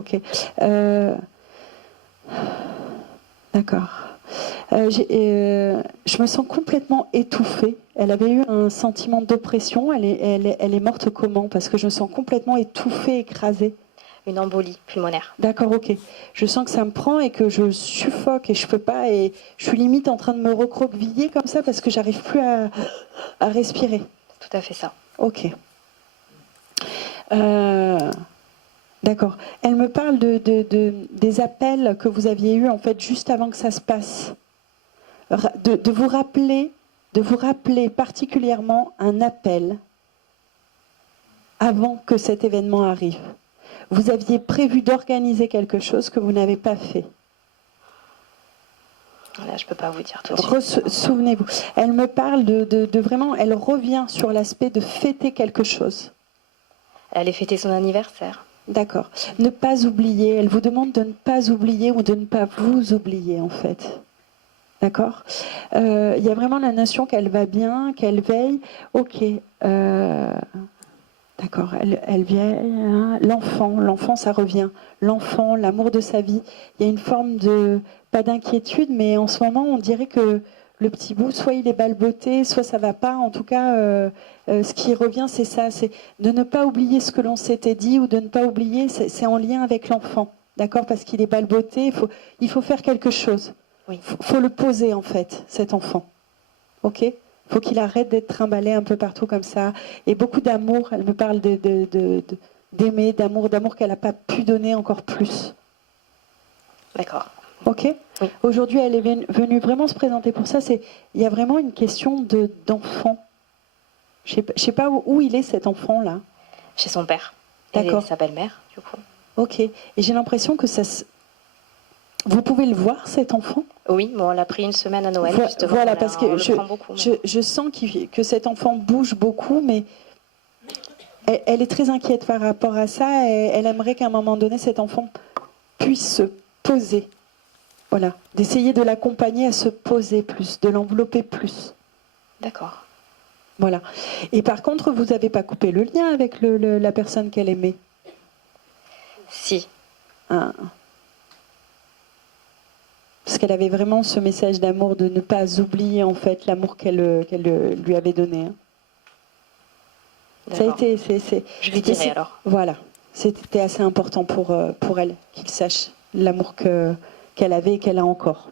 Ok. D'accord. Je me sens complètement étouffée. Elle avait eu un sentiment d'oppression. Elle est morte comment? Parce que je me sens complètement étouffée, écrasée. Une embolie pulmonaire. D'accord, ok. Je sens que ça me prend et que je suffoque et je peux pas. Et je suis limite en train de me recroqueviller comme ça parce que j'arrive plus à respirer. Tout à fait ça. Ok. D'accord. Elle me parle des appels que vous aviez eus en fait juste avant que ça se passe. De vous rappeler particulièrement un appel avant que cet événement arrive. Vous aviez prévu d'organiser quelque chose que vous n'avez pas fait. Là, je ne peux pas vous dire tout de suite. Souvenez-vous. Elle me parle de vraiment, elle revient sur l'aspect de fêter quelque chose. Elle allait fêter son anniversaire. D'accord. Ne pas oublier. Elle vous demande de ne pas oublier ou de ne pas vous oublier, en fait. D'accord. Il y a vraiment la notion qu'elle va bien, qu'elle veille. Ok. D'accord. Elle vient. Hein, l'enfant, ça revient. L'enfant, l'amour de sa vie. Il y a une forme de, pas d'inquiétude, mais en ce moment, on dirait que le petit bout, soit il est balbotté, soit ça va pas. En tout cas, ce qui revient, c'est ça, c'est de ne pas oublier ce que l'on s'était dit ou de ne pas oublier. C'est en lien avec l'enfant, d'accord, parce qu'il est balbotté. Il faut faire quelque chose. Oui. Faut le poser en fait, cet enfant. Ok. Faut qu'il arrête d'être trimballé un peu partout comme ça. Et beaucoup d'amour. Elle me parle d'aimer, d'amour qu'elle n'a pas pu donner encore plus. D'accord. Ok. Oui. Aujourd'hui, elle est venue vraiment se présenter pour ça. Il y a vraiment une question d'enfant. Je sais pas où il est cet enfant là. Chez son père. D'accord. Et sa belle-mère, du coup. Ok. Et j'ai l'impression que ça. Vous pouvez le voir cet enfant? Oui, bon, on l'a pris une semaine à Noël, justement. Voilà, parce que je sens que cet enfant bouge beaucoup, mais elle est très inquiète par rapport à ça. Et elle aimerait qu'à un moment donné, cet enfant puisse se poser. Voilà, d'essayer de l'accompagner à se poser plus, de l'envelopper plus. D'accord. Voilà. Et par contre, vous n'avez pas coupé le lien avec la personne qu'elle aimait? Si. Ah. Parce qu'elle avait vraiment ce message d'amour, de ne pas oublier en fait l'amour qu'elle lui avait donné. Hein. Ça a été, je lui dirai alors. Voilà, c'était assez important pour elle qu'il sache l'amour qu'elle avait et qu'elle a encore.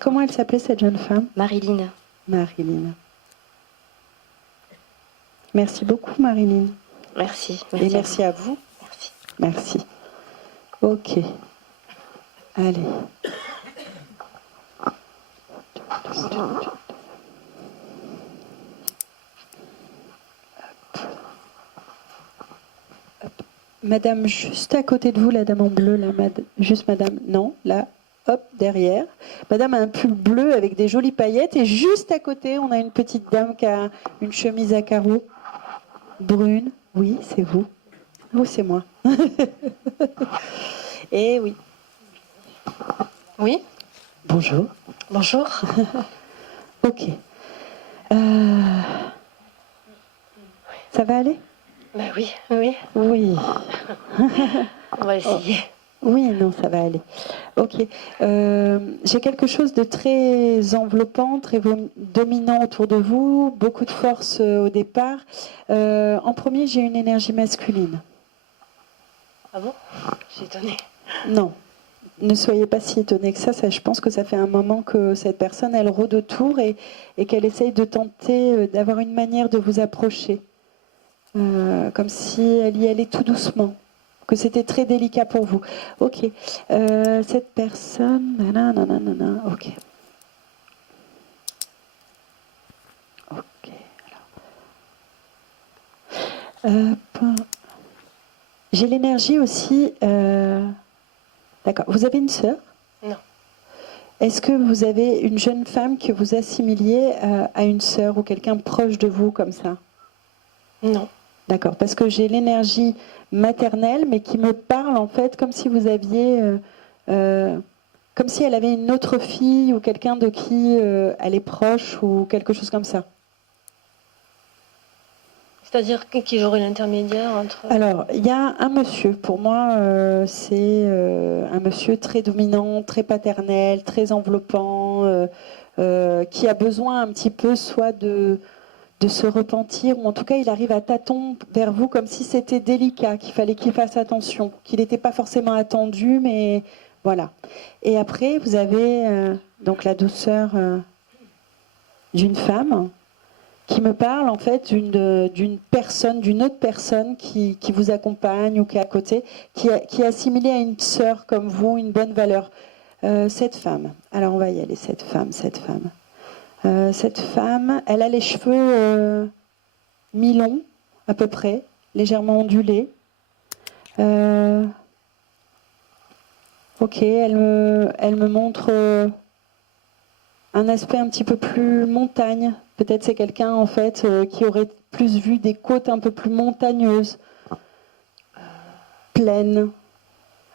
Comment elle s'appelait cette jeune femme? Marilyn. Marilyn. Merci beaucoup Marilyn. Merci. Et merci à vous. Merci. Merci. Ok. Allez. Madame, juste à côté de vous, la dame en bleu, là, juste madame, non, là, hop, derrière. Madame a un pull bleu avec des jolies paillettes et juste à côté, on a une petite dame qui a une chemise à carreaux brune. Oui, c'est vous. Oh, c'est moi. Et oui. Oui. Bonjour. Bonjour. Ok. Ça va aller? Ben oui, oui. Oui. On va essayer. Oui, non, ça va aller. Ok. J'ai quelque chose de très enveloppant, très dominant autour de vous, beaucoup de force au départ. En premier, j'ai une énergie masculine. Ah bon? Je suis étonnée. Non. Ne soyez pas si étonnés que ça. Je pense que ça fait un moment que cette personne, elle rôde autour et qu'elle essaye de tenter d'avoir une manière de vous approcher. Comme si elle y allait tout doucement. Que c'était très délicat pour vous. Ok. Cette personne... Nanana, ok. Ok. J'ai l'énergie aussi... D'accord. Vous avez une sœur? Non. Est-ce que vous avez une jeune femme que vous assimiliez à une sœur ou quelqu'un proche de vous comme ça? Non. D'accord. Parce que j'ai l'énergie maternelle, mais qui me parle en fait comme si vous aviez... comme si elle avait une autre fille ou quelqu'un de qui elle est proche ou quelque chose comme ça. C'est-à-dire qui j'aurais l'intermédiaire entre... Alors, il y a un monsieur, pour moi, c'est un monsieur très dominant, très paternel, très enveloppant, qui a besoin un petit peu soit de se repentir, ou en tout cas, il arrive à tâtons vers vous comme si c'était délicat, qu'il fallait qu'il fasse attention, qu'il n'était pas forcément attendu, mais voilà. Et après, vous avez donc la douceur d'une femme qui me parle en fait d'une personne, d'une autre personne qui vous accompagne ou qui est à côté, qui est assimilée à une sœur comme vous, une bonne valeur. Cette femme, alors on va y aller, cette femme. Cette femme, elle a les cheveux mi-longs, à peu près, légèrement ondulés. Ok, elle me montre un aspect un petit peu plus montagne. Peut-être c'est quelqu'un en fait qui aurait plus vu des côtes un peu plus montagneuses, pleines,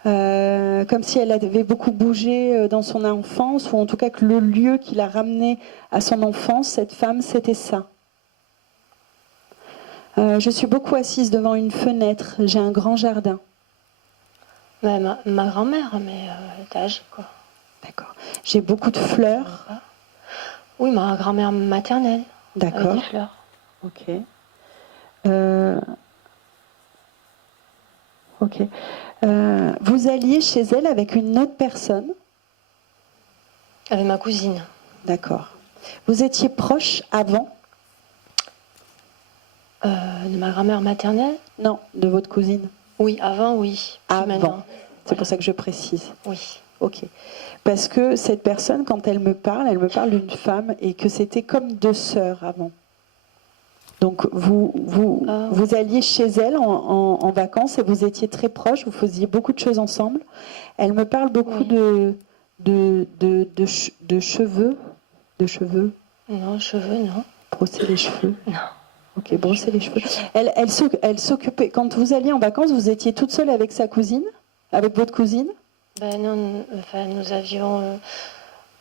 comme si elle avait beaucoup bougé dans son enfance, ou en tout cas que le lieu qui l'a ramené à son enfance, cette femme, c'était ça. Je suis beaucoup assise devant une fenêtre, j'ai un grand jardin. Ben, ma grand-mère, mais elle est âgée, quoi. D'accord. J'ai beaucoup de fleurs. Oui, ma grand-mère maternelle. D'accord. Avec des fleurs. Ok. Ok. Vous alliez chez elle avec une autre personne? Avec ma cousine. D'accord. Vous étiez proche avant? De ma grand-mère maternelle? Non, de votre cousine. Oui, avant, oui. Avant. C'est pour ça que je précise. Oui. Ok. Parce que cette personne, quand elle me parle d'une femme et que c'était comme deux sœurs avant. Donc vous alliez chez elle en vacances et vous étiez très proches, vous faisiez beaucoup de choses ensemble. Elle me parle beaucoup de cheveux. De cheveux. Non, cheveux, non. Brosser les cheveux. Non. Ok, brosser les cheveux. Elle s'occupait. Quand vous alliez en vacances, vous étiez toute seule avec sa cousine, avec votre cousine? Ben non, enfin, nous avions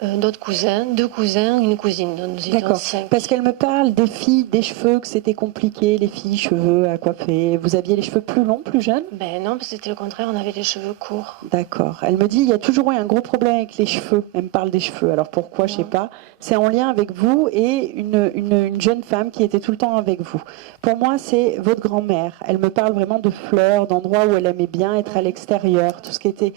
d'autres cousins, deux cousins, une cousine. Donc nous étions 5. Parce qu'elle me parle des filles, des cheveux, que c'était compliqué, les filles, cheveux à coiffer. Vous aviez les cheveux plus longs, plus jeunes? Ben non, c'était le contraire, on avait les cheveux courts. D'accord. Elle me dit, il y a toujours eu un gros problème avec les cheveux. Elle me parle des cheveux. Alors pourquoi, je ne sais pas. C'est en lien avec vous et une jeune femme qui était tout le temps avec vous. Pour moi, c'est votre grand-mère. Elle me parle vraiment de fleurs, d'endroits où elle aimait bien être à l'extérieur, tout ce qui était...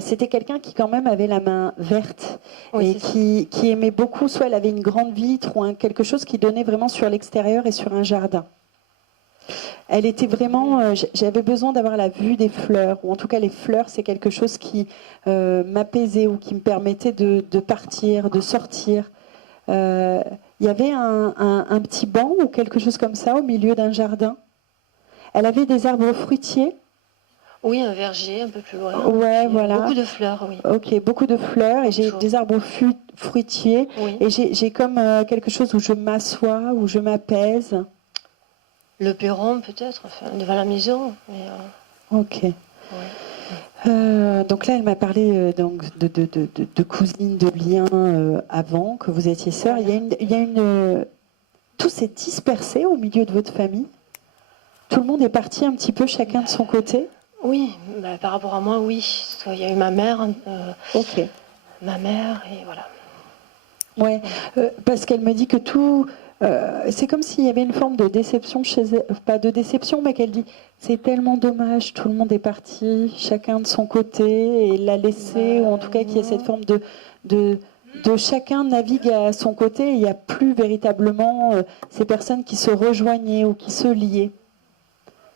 C'était quelqu'un qui quand même avait la main verte et qui aimait beaucoup, soit elle avait une grande vitre ou quelque chose qui donnait vraiment sur l'extérieur et sur un jardin. Elle était vraiment, j'avais besoin d'avoir la vue des fleurs, ou en tout cas les fleurs, c'est quelque chose qui m'apaisait ou qui me permettait de partir, de sortir. Il y avait un petit banc ou quelque chose comme ça au milieu d'un jardin. Elle avait des arbres fruitiers. Oui, un verger un peu plus loin. Ouais, voilà. Beaucoup de fleurs, oui. Ok, beaucoup de fleurs, et j'ai des arbres fruitiers, oui. Et j'ai comme quelque chose où je m'assois, où je m'apaise. Le perron peut-être, enfin, devant la maison. Mais, ok. Donc là, elle m'a parlé donc de cousine, de lien avant, que vous étiez sœurs. Tout s'est dispersé au milieu de votre famille? Tout le monde est parti un petit peu chacun de son côté? Oui, bah, par rapport à moi, oui. Il y a eu ma mère. Ok. Ma mère, et voilà. Ouais, parce qu'elle me dit que tout... c'est comme s'il y avait une forme de déception chez elle. Pas de déception, mais qu'elle dit c'est tellement dommage, tout le monde est parti, chacun de son côté, et l'a laissé, ou en tout cas qu'il y a cette forme de chacun navigue à son côté, et il n'y a plus véritablement ces personnes qui se rejoignaient ou qui se liaient.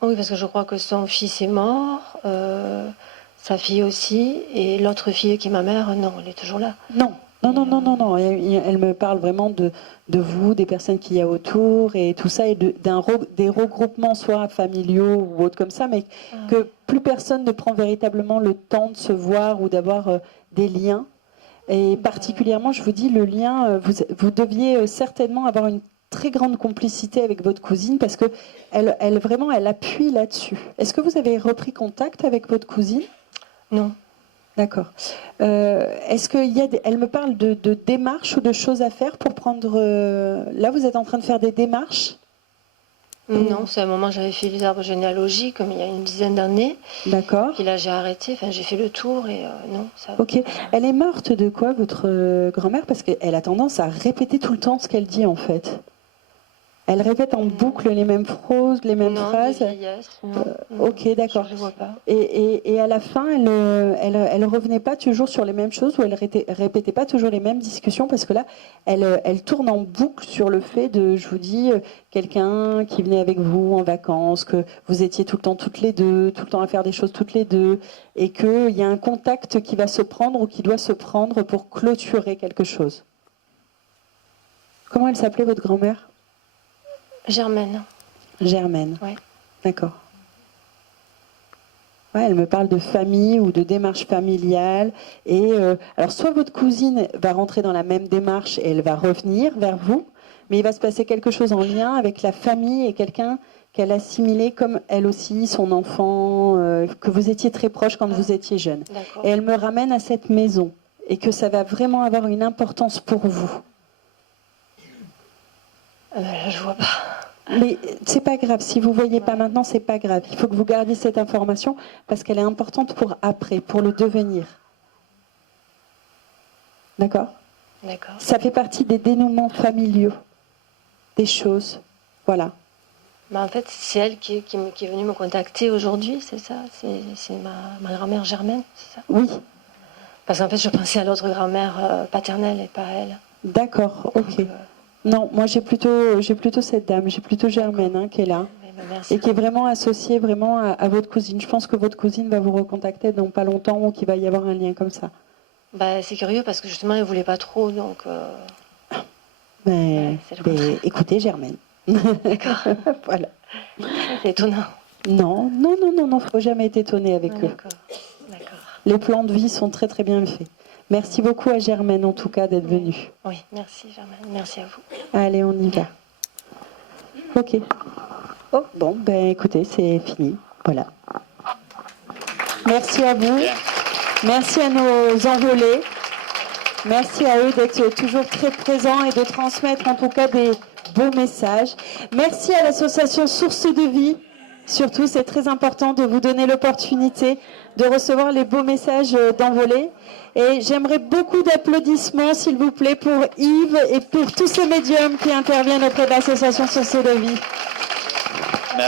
Oui, parce que je crois que son fils est mort, sa fille aussi, et l'autre fille qui est ma mère, non, elle est toujours là. Non. Non. Elle me parle vraiment de vous, des personnes qu'il y a autour et tout ça, et des regroupements, soit familiaux ou autres comme ça, mais que plus personne ne prend véritablement le temps de se voir ou d'avoir des liens. Et particulièrement, je vous dis, le lien, vous deviez certainement avoir une très grande complicité avec votre cousine, parce que elle appuie là-dessus. Est-ce que vous avez repris contact avec votre cousine? Non. D'accord. Est-ce qu'il y a elle me parle de démarches ou de choses à faire pour prendre... là, vous êtes en train de faire des démarches? Non, c'est un moment j'avais fait les arbres généalogiques, comme il y a une dizaine d'années. D'accord. Puis là, j'ai arrêté. Enfin, j'ai fait le tour et non, ça. Ok. Elle est morte de quoi, votre grand-mère? Parce qu'elle a tendance à répéter tout le temps ce qu'elle dit, en fait. Elle répète en boucle les mêmes phrases, les mêmes Non, phrases. de vieillesse, non, non, Ok, d'accord. Je ne vois pas. Et à la fin, elle revenait pas toujours sur les mêmes choses ou elle répétait pas toujours les mêmes discussions parce que là, elle tourne en boucle sur le fait de, je vous dis, quelqu'un qui venait avec vous en vacances, que vous étiez tout le temps toutes les deux, tout le temps à faire des choses toutes les deux, et qu'il y a un contact qui va se prendre ou qui doit se prendre pour clôturer quelque chose. Comment elle s'appelait, votre grand-mère? Germaine. Germaine. Ouais. D'accord. Ouais, elle me parle de famille ou de démarche familiale. Et alors, soit votre cousine va rentrer dans la même démarche et elle va revenir vers vous, mais il va se passer quelque chose en lien avec la famille et quelqu'un qu'elle a assimilé comme elle aussi, son enfant, que vous étiez très proche quand vous étiez jeune. Et elle me ramène à cette maison et que ça va vraiment avoir une importance pour vous. Je vois pas. Mais c'est pas grave, si vous voyez pas maintenant, c'est pas grave. Il faut que vous gardiez cette information parce qu'elle est importante pour après, pour le devenir. D'accord? D'accord. Ça fait partie des dénouements familiaux, des choses. Voilà. Bah, en fait, c'est elle qui est venue me contacter aujourd'hui, c'est ça? C'est ma grand-mère Germaine, c'est ça? Oui. Parce qu'en fait, je pensais à l'autre grand-mère paternelle et pas à elle. D'accord, ok. Non, moi j'ai plutôt cette dame, j'ai plutôt Germaine qui est là. Merci. Et qui est vraiment associée vraiment à votre cousine. Je pense que votre cousine va vous recontacter dans pas longtemps ou qu'il va y avoir un lien comme ça. Bah, c'est curieux parce que justement, elle ne voulait pas trop, donc... Mais écoutez, Germaine. D'accord. Voilà. C'est étonnant. Non, faut jamais être étonné avec eux. D'accord. Les plans de vie sont très très bien faits. Merci beaucoup à Germaine en tout cas d'être venue. Oui, merci Germaine, merci à vous. Allez, on y va. Ok. Oh, bon, ben écoutez, c'est fini. Voilà. Merci à vous. Merci à nos envolés. Merci à eux d'être toujours très présents et de transmettre en tout cas des beaux messages. Merci à l'association Source de Vie. Surtout, c'est très important de vous donner l'opportunité de recevoir les beaux messages d'envolés. Et j'aimerais beaucoup d'applaudissements, s'il vous plaît, pour Yves et pour tous ces médiums qui interviennent auprès de l'association Source de Vie.